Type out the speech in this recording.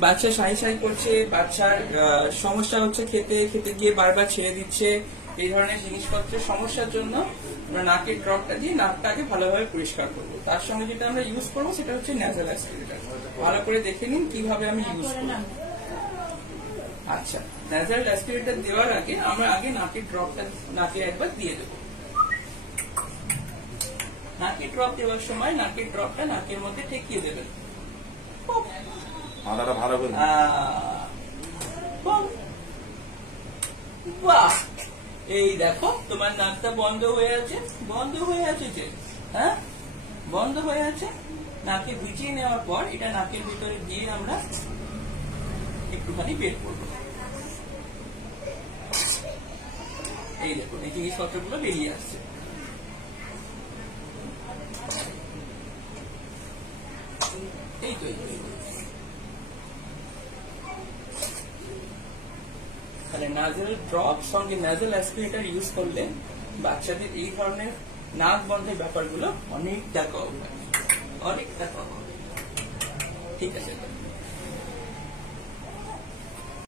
বাচ্চা সাই সাই করছে, বাচ্চার সমস্যা হচ্ছে খেতে খেতে গিয়ে বারবার ছেড়ে দিচ্ছে, এই ধরনের জিনিসপত্রের সমস্যার জন্য আমরা নাকের ড্রপটা দিয়ে নাকটাকে ভালোভাবে পরিষ্কার করবো। তার সঙ্গে যেটা আমরা ইউজ করবো সেটা হচ্ছে ন্যাজাল অ্যাসপিরেটর। ভালো করে দেখে নিন কিভাবে আমি ইউজ করবো। আচ্ছা, ন্যাজাল অ্যাসপিরেটর দেওয়ার আগে আমরা আগে নাকের ড্রপটা নাকে একবার দিয়ে দেবো। নাকের ড্রপ দেওয়ার সময় নাকের ড্রপটা নাকের মধ্যে ঠেকিয়ে দেবেন। মাথাটা ভালো করে বাহ, এই দেখো তোমার নাকটা বন্ধ হয়ে আছে, বন্ধ হয়ে আছে যে, হ্যাঁ বন্ধ হয়ে আছে। নাকে ভিজিয়ে নেওয়ার পর এটা নাকের ভিতরে দিয়ে আমরা একটুখানি বের করবো। এই দেখুন এই জিনিসপত্রগুলো বেরিয়ে আসছে। এই তো তাহলে নাজেল ড্রপ সঙ্গে নাজেল অ্যাসপিরেটর ইউজ করলে বাচ্চাদের এই ধরনের নাক বন্ধের ব্যাপারগুলো অনেকটা কম হবে, অনেকটা কম হবে। ঠিক আছে।